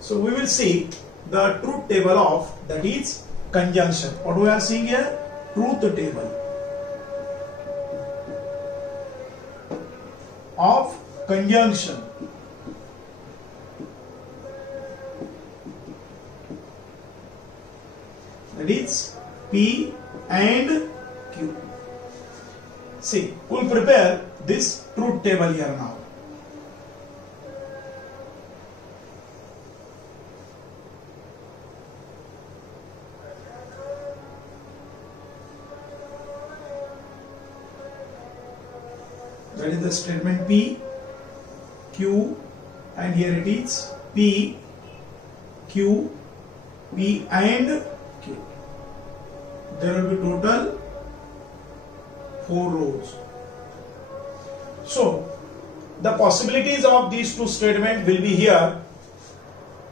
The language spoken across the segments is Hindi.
So we will see the truth table of, that is conjunction. What we are seeing here? Truth table of conjunction. That is P and Q. See, we will prepare this truth table here now. That is the statement P, Q, and here it is P, Q, P and Q. There will be total 4 rows. So the possibilities of these two statements will be here: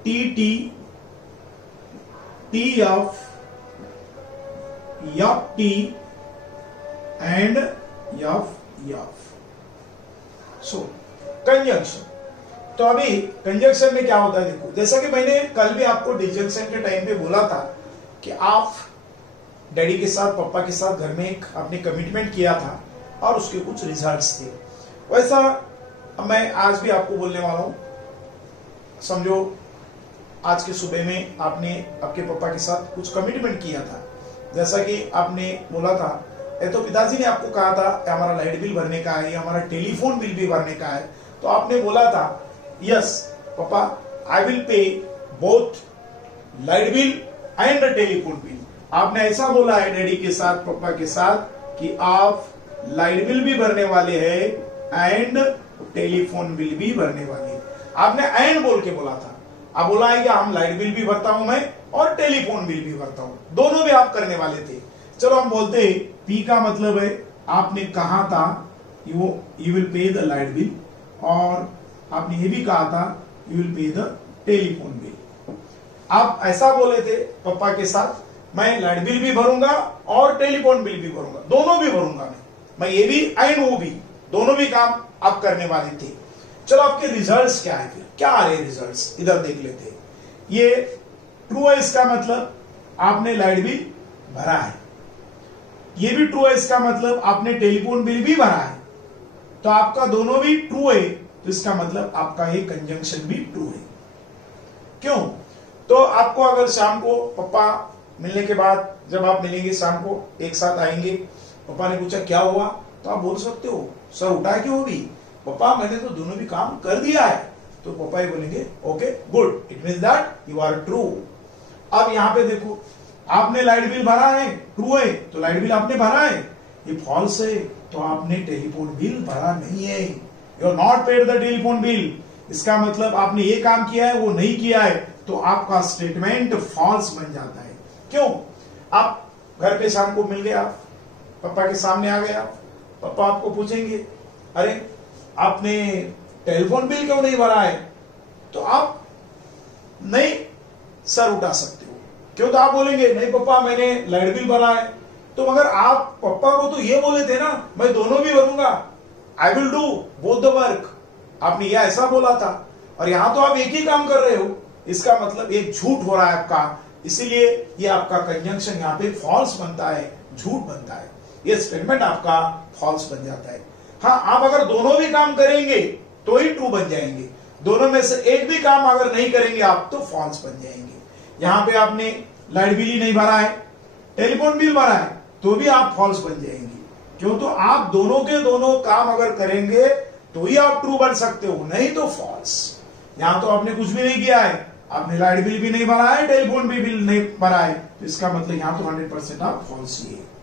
TT, TF, FT and FF. So conjunction. तो अभी कंजंक्शन में क्या होता है देखो, जैसा कि मैंने कल भी आपको डिजंक्शन के टाइम पे बोला था कि आप डैडी के साथ पापा के साथ घर में एक आपने कमिटमेंट किया था और उसके कुछ रिजल्ट्स थे, वैसा मैं आज भी आपको बोलने वाला हूं. समझो आज के सुबह में आपने आपके पापा के साथ कुछ कमिटमेंट किया था, जैसा कि आपने बोला था, तो पिताजी ने आपको कहा था कि हमारा लाइट बिल भरने का है या हमारा टेलीफोन बिल भी भरने का है, तो आपने बोला था yes papa I will pay both light bill and telephone bill. आपने ऐसा बोला है डैडी के साथ पापा के साथ कि आप लाइट बिल भी भरने वाले हैं एंड टेलीफोन बिल भी भरने वाले हैं. आपने एंड बोल के बोला था. आप बोला है कि हम लाइट बिल भी भरता हूं मैं और टेलीफोन बिल भी भरता हूं, दोनों भी आप करने वाले थे. चलो हम बोलते हैं पी का मतलब है आपने कहा था you will pay the light bill, और आपने ये भी कहा था you will pay the telephone bill. आप ऐसा बोले थे पापा के साथ मैं लाइट बिल भी भरूंगा और टेलीफोन बिल भी भरूंगा, दोनों भी भरूंगा मैं ये भी एंड वो भी, दोनों भी काम आप करने वाले थे. चलो आपके रिजल्ट्स क्या है, फिर क्या आ रहे रिजल्ट्स इधर देख लेते हैं. ये ट्रू है, इसका मतलब आपने लाइट बिल भरा है. ये भी ट्रू है, इसका मतलब आपने टेलीफोन बिल भी भरा है. तो आपका दोनों भी ट्रू है, तो इसका मतलब आपका ये कंजंक्शन भी ट्रू है. क्यों? तो आपको अगर शाम को पापा मिलने के बाद जब आप मिलेंगे शाम को एक साथ आएंगे, पापा ने पूछा क्या हुआ, तो आप बोल सकते हो सर उठा है क्यों भी, पापा मैंने तो दोनों भी काम कर दिया है. तो पापा ही बोलेंगे okay good, it means that you are true. अब यहां पे देखो आपने लाइट बिल भरा है, ट्रू है, तो लाइट बिल आपने भरा है. ये फॉल्स है, तो आपने टेलीफोन बिल भरा नहीं है. You are not paid the telephone bill. इसका मतलब आपने ये काम किया है वो नहीं किया है, तो आपका स्टेटमेंट फॉल्स बन जाता है. क्यों? आप घर पे शाम को मिल गए, आप पापा के सामने आ गए, आप पापा आपको पूछेंगे अरे आपने टेलीफोन बिल क्यों नहीं भरा है, तो आप नहीं सर उठा सकते हो. क्यों? तो आप बोलेंगे नहीं पापा मैंने लाइट बिल भरा है. तो मगर आप पापा को तो ये बोले थे ना मैं दोनों भी भरूंगा, I will do both the work. आपने यह ऐसा बोला था, और यहां तो आप एक ही काम कर रहे हो. इसका मतलब एक झूठ हो रहा है आपका, इसीलिए ये आपका कंजंक्शन यहाँ पे फॉल्स बनता है, झूठ बनता है. ये स्टेटमेंट आपका फॉल्स बन जाता है. हाँ, आप अगर दोनों भी काम करेंगे तो ही ट्रू बन जाएंगे. दोनों में से एक भी काम अगर नहीं करेंगे आप तो फॉल्स बन जाएंगे. यहां पे आपने लाइट बिल ही नहीं भरा है, टेलीफोन बिल भरा है, तो भी आप फॉल्स बन जाएंगे. क्यों? तो आप दोनों के दोनों काम अगर करेंगे तो ही आप ट्रू बन सकते हो, नहीं तो फॉल्स. यहां तो आपने कुछ भी नहीं किया है, आपने लाइट बिल भी नहीं भरा है, टेलीफोन बिल नहीं भरा है, तो इसका मतलब यहां तो 100% आप फॉल्स ही है.